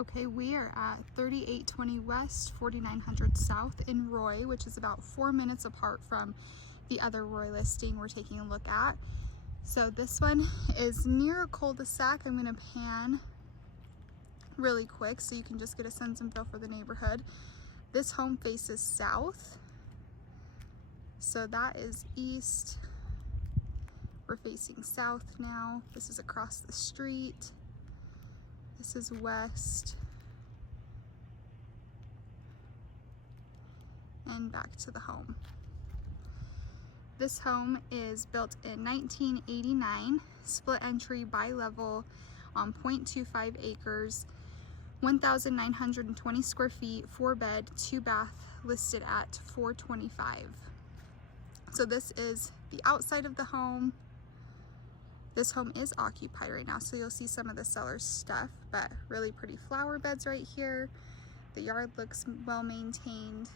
Okay, we are at 3820 West, 4900 South in Roy, which is about 4 minutes apart from the other Roy listing we're taking a look at. So this one is near a cul-de-sac. I'm gonna pan really quick so you can just get a sense and feel for the neighborhood. This home faces south, so that is east. We're facing south now. This is across the street. This is west. And back to the home. This home is built in 1989, split entry bi-level on 0.25 acres, 1,920 square feet, 4-bed, 2-bath, listed at $425,000. So this is the outside of the home. This home is occupied right now, so you'll see some of the seller's stuff, but really pretty flower beds right here. The yard looks well maintained.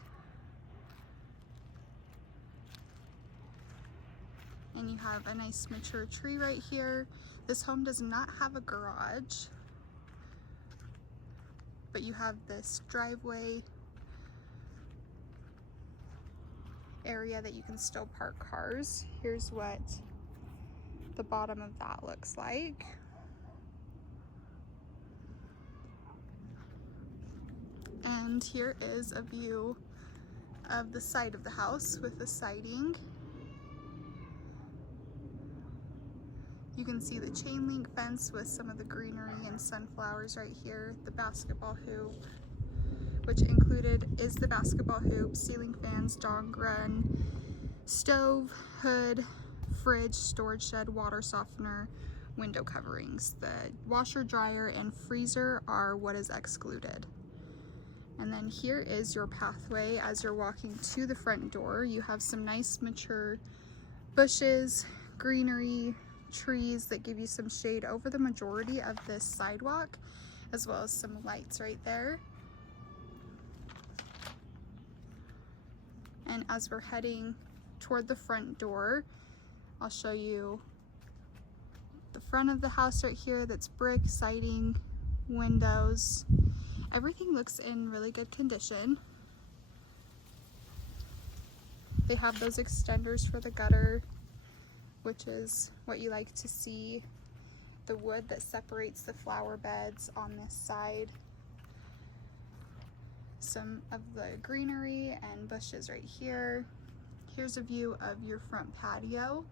And you have a nice mature tree right here. This home does not have a garage, but you have this driveway area that you can still park cars. Here's what the bottom of that looks like. And here is a view of the side of the house with the siding. You can see the chain link fence with some of the greenery and sunflowers right here. The basketball hoop, which included is the basketball hoop, ceiling fans, dog run, stove, hood, fridge, storage shed, water softener, window coverings. The washer, dryer, and freezer are what is excluded. And then here is your pathway as you're walking to the front door. You have some nice mature bushes, greenery, trees that give you some shade over the majority of this sidewalk, as well as some lights right there. And as we're heading toward the front door, I'll show you the front of the house right here. That's brick, siding, windows. Everything looks in really good condition. They have those extenders for the gutter, which is what you like to see. The wood that separates the flower beds on this side. Some of the greenery and bushes right here. Here's a view of your front patio.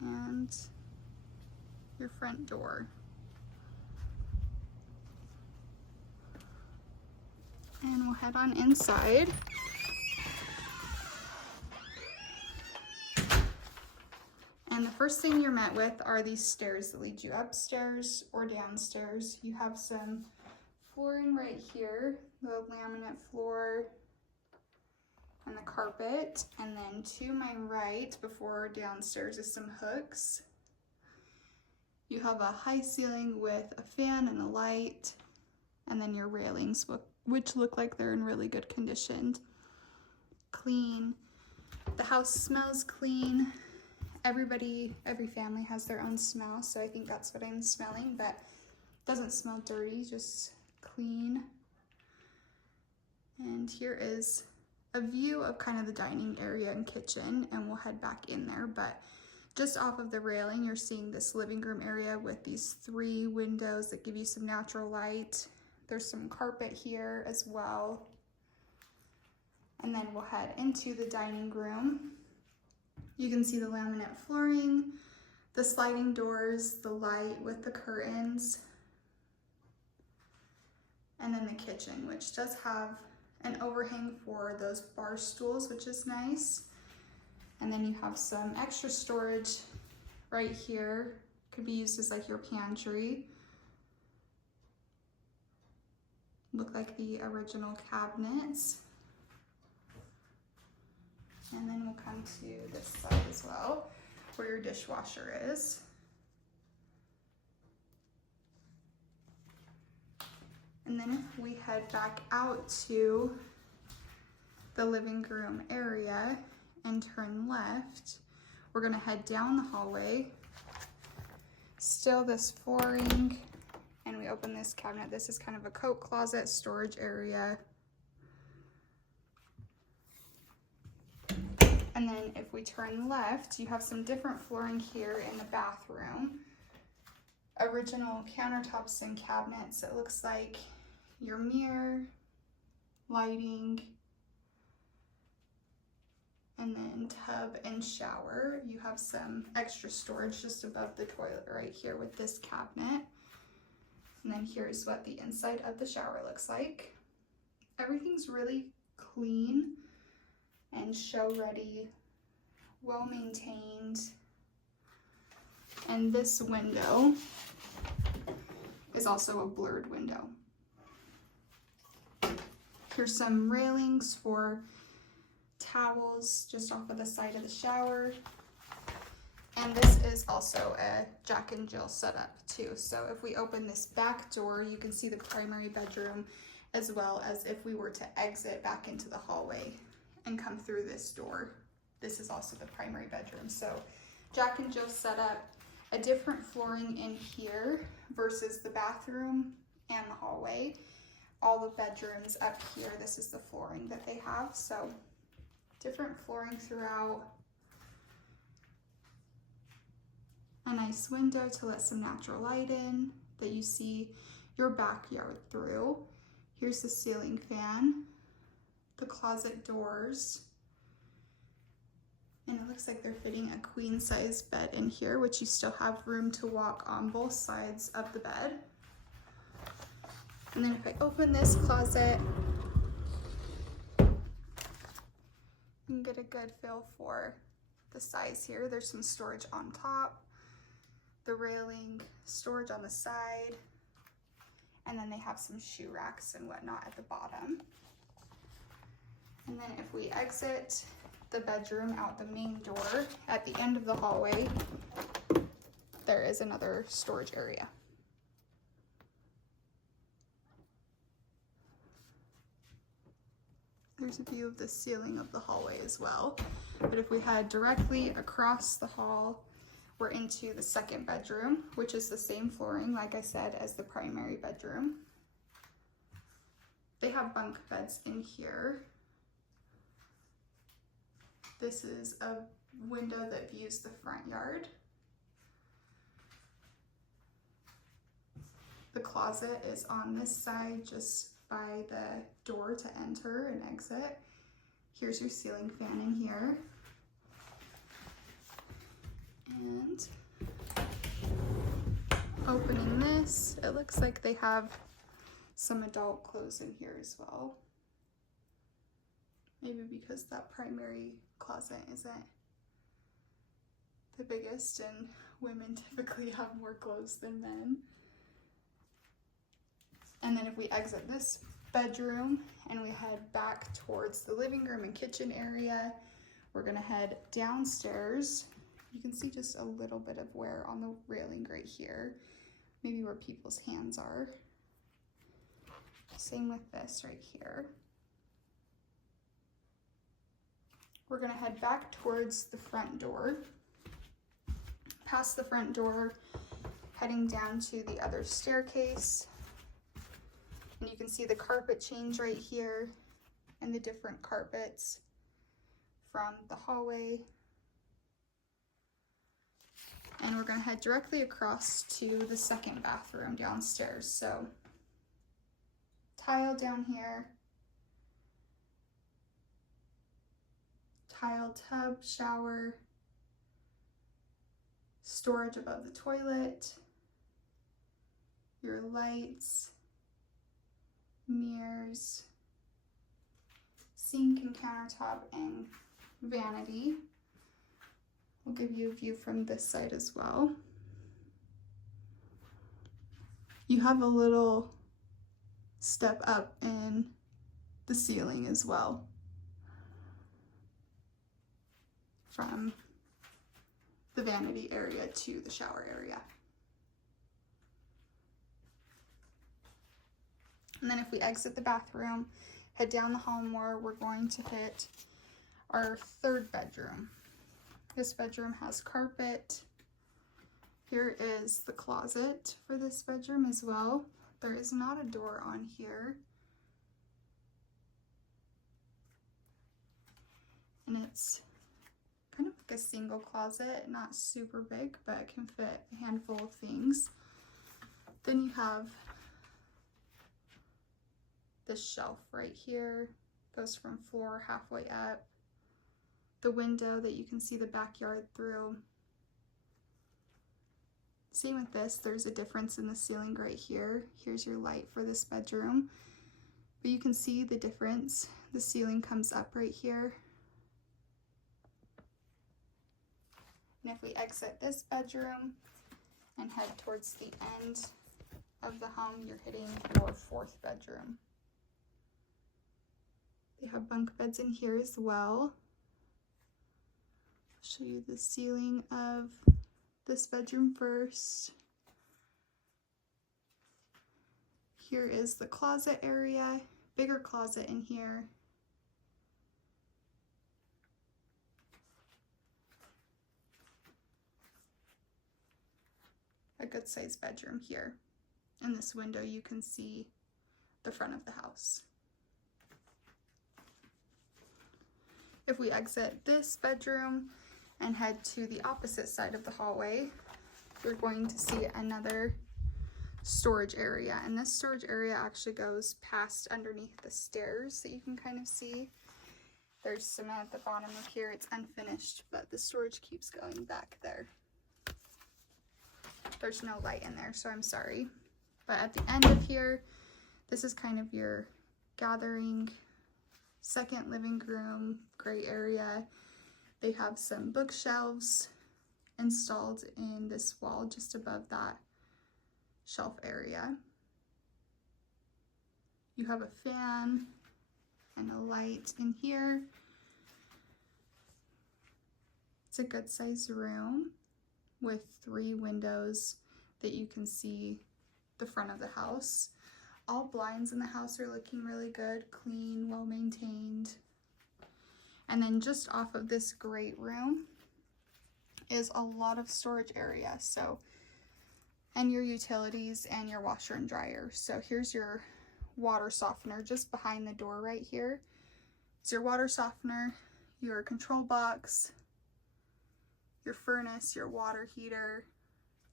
And your front door. And we'll head on inside. And the first thing you're met with are these stairs that lead you upstairs or downstairs. You have some flooring right here, the laminate floor and the carpet. And then to my right, before downstairs, is some hooks. You have a high ceiling with a fan and a light, and then your railings, which look like they're in really good condition. Clean. The house smells clean. Every family has their own smell, so I think that's what I'm smelling, but it doesn't smell dirty, just clean. And here is a view of kind of the dining area and kitchen, and we'll head back in there, but just off of the railing, you're seeing this living room area with these 3 windows that give you some natural light. There's some carpet here as well. And then we'll head into the dining room. You can see the laminate flooring, the sliding doors, the light with the curtains, and then the kitchen, which does have an overhang for those bar stools, which is nice. And then you have some extra storage right here. Could be used as like your pantry. Look like the original cabinets. And then we'll come to this side as well, where your dishwasher is. And then if we head back out to the living room area and turn left, we're gonna head down the hallway. Still this flooring, and we open this cabinet. This is kind of a coat closet storage area. And then if we turn left, you have some different flooring here in the bathroom. Original countertops and cabinets. It looks like your mirror, lighting, and then tub and shower. You have some extra storage just above the toilet right here with this cabinet. And then here's what the inside of the shower looks like. Everything's really clean and show ready, well maintained. And this window is also a blurred window. Here's some railings for towels just off of the side of the shower. And this is also a Jack and Jill setup too. So if we open this back door, you can see the primary bedroom, as well as if we were to exit back into the hallway and come through this door, this is also the primary bedroom. So Jack and Jill setup, a different flooring in here versus the bathroom and the hallway. All the bedrooms up here, this is the flooring that they have. So different flooring throughout. A nice window to let some natural light in that you see your backyard through. Here's the ceiling fan, the closet doors, and it looks like they're fitting a queen size bed in here, which you still have room to walk on both sides of the bed. And then if I open this closet, you can get a good feel for the size here. There's some storage on top, the railing, storage on the side, and then they have some shoe racks and whatnot at the bottom. And then if we exit the bedroom out the main door, at the end of the hallway, there is another storage area. There's a view of the ceiling of the hallway as well. But if we head directly across the hall, we're into the second bedroom, which is the same flooring, like I said, as the primary bedroom. They have bunk beds in here. This is a window that views the front yard. The closet is on this side, just by the door to enter and exit. Here's your ceiling fan in here. And opening this, it looks like they have some adult clothes in here as well. Maybe because that primary closet isn't the biggest and women typically have more clothes than men. And then if we exit this bedroom and we head back towards the living room and kitchen area, we're gonna head downstairs. You can see just a little bit of wear on the railing right here, maybe where people's hands are. Same with this right here. We're gonna head back towards the front door. Past the front door, heading down to the other staircase. And you can see the carpet change right here and the different carpets from the hallway. And we're gonna head directly across to the second bathroom downstairs. So tile down here, tile tub, shower, storage above the toilet, your lights, mirrors, sink and countertop, and vanity. We'll give you a view from this side as well. You have a little step up in the ceiling as well from the vanity area to the shower area. And then if we exit the bathroom, head down the hall more, we're going to hit our third bedroom. This bedroom has carpet. Here is the closet for this bedroom as well. There is not a door on here. And it's kind of like a single closet, not super big, but it can fit a handful of things. Then you have this shelf right here, goes from floor halfway up. The window that you can see the backyard through. Same with this, there's a difference in the ceiling right here. Here's your light for this bedroom. But you can see the difference. The ceiling comes up right here. And if we exit this bedroom and head towards the end of the home, you're hitting your fourth bedroom. They have bunk beds in here as well. I'll show you the ceiling of this bedroom first. Here is the closet area, bigger closet in here. A good sized bedroom here. In this window you can see the front of the house. If we exit this bedroom and head to the opposite side of the hallway, you're going to see another storage area. And this storage area actually goes past underneath the stairs that you can kind of see. There's cement at the bottom of here. It's unfinished, but the storage keeps going back there. There's no light in there, so I'm sorry. But at the end of here, this is kind of your gathering second living room, gray area. They have some bookshelves installed in this wall just above that shelf area. You have a fan and a light in here. It's a good sized room with 3 windows that you can see the front of the house. All blinds in the house are looking really good, clean, well maintained. And then just off of this great room is a lot of storage area. So, and your utilities and your washer and dryer. So here's your water softener just behind the door right here. It's your water softener, your control box, your furnace, your water heater,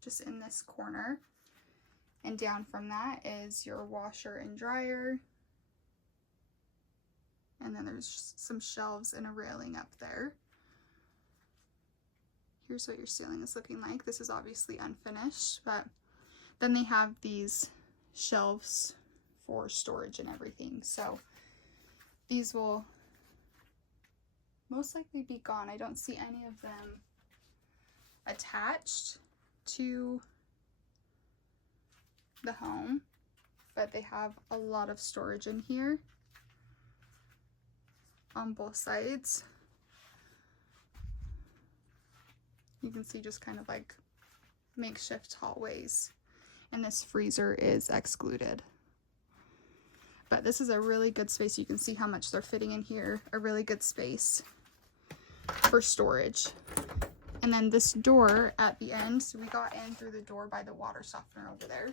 just in this corner. And down from that is your washer and dryer. And then there's some shelves and a railing up there. Here's what your ceiling is looking like. This is obviously unfinished, but then they have these shelves for storage and everything. So these will most likely be gone. I don't see any of them attached to the home, but they have a lot of storage in here on both sides. You can see just kind of like makeshift hallways, and this freezer is excluded. But this is a really good space. You can see how much they're fitting in here. A really good space for storage. And then this door at the end, so we got in through the door by the water softener over there.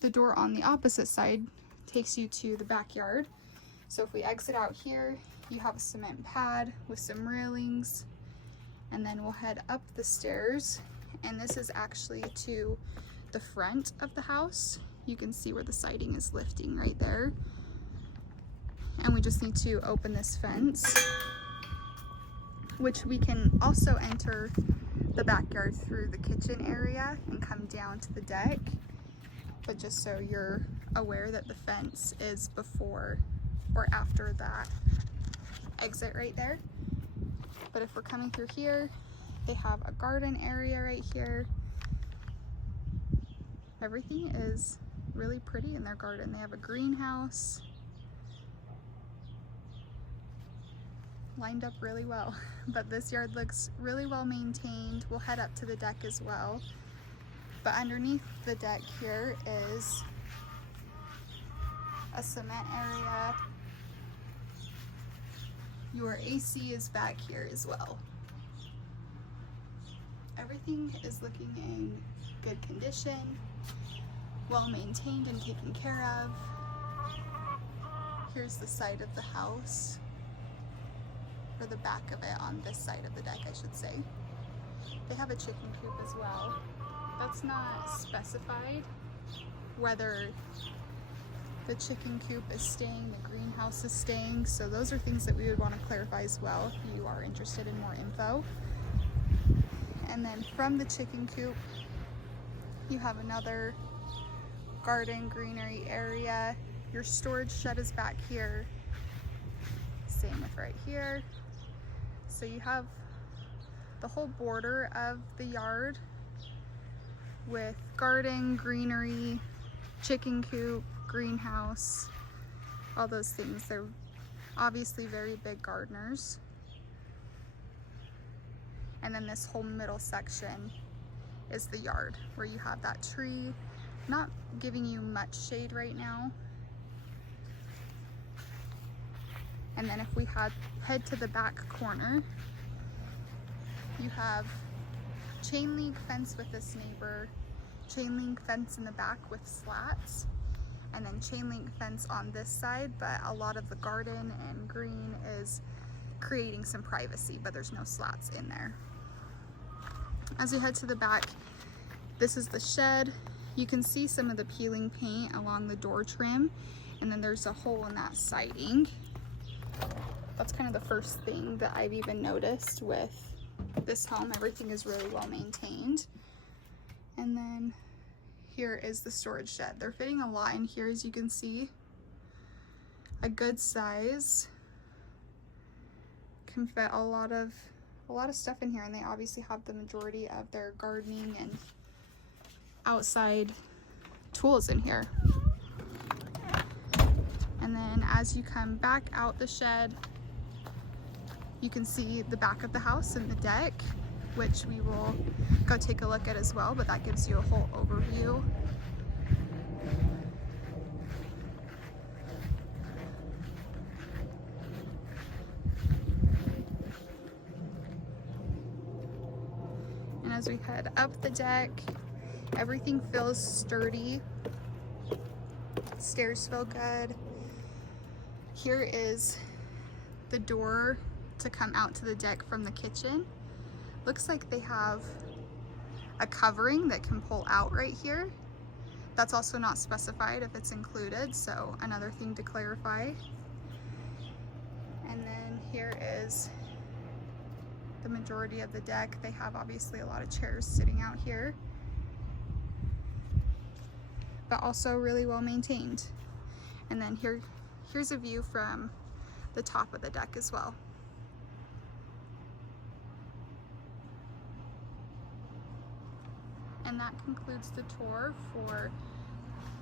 The door on the opposite side takes you to the backyard. So if we exit out here, you have a cement pad with some railings, and then we'll head up the stairs. And this is actually to the front of the house. You can see where the siding is lifting right there. And we just need to open this fence, which we can also enter the backyard through the kitchen area and come down to the deck. But just so you're aware that the fence is before or after that exit right there. But if we're coming through here, they have a garden area right here. Everything is really pretty in their garden. They have a greenhouse lined up really well, but this yard looks really well maintained. We'll head up to the deck as well. But underneath the deck here is a cement area Your AC is back here as well. Everything is looking in good condition, well maintained and taken care of. Here's the side of the house, or the back of it on this side of the deck, I should say. They have a chicken coop as well. That's not specified whether the chicken coop is staying, the greenhouse is staying, so those are things that we would want to clarify as well if you are interested in more info. And then from the chicken coop, you have another garden greenery area. Your storage shed is back here. Same with right here. So you have the whole border of the yard with garden, greenery, chicken coop, greenhouse, all those things. They're obviously very big gardeners. And then this whole middle section is the yard where you have that tree, not giving you much shade right now. And then if we head to the back corner, you have chain link fence with this neighbor, chain link fence in the back with slats, and then chain link fence on this side, but a lot of the garden and green is creating some privacy, but there's no slats in there. As we head to the back, this is the shed. You can see some of the peeling paint along the door trim, and then there's a hole in that siding. That's kind of the first thing that I've even noticed with this home. Everything is really well maintained. And then here is the storage shed. They're fitting a lot in here, as you can see. A good size. Can fit a lot of stuff in here, and they obviously have the majority of their gardening and outside tools in here. And then as you come back out the shed, you can see the back of the house and the deck, which we will go take a look at as well, but that gives you a whole overview. And as we head up the deck, everything feels sturdy. Stairs feel good. Here is the door to come out to the deck from the kitchen. Looks like they have a covering that can pull out right here. That's also not specified if it's included, so another thing to clarify. And then here is the majority of the deck. They have obviously a lot of chairs sitting out here, but also really well maintained. And then here's a view from the top of the deck as well. And that concludes the tour for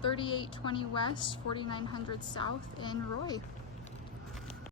3820 West, 4900 South in Roy.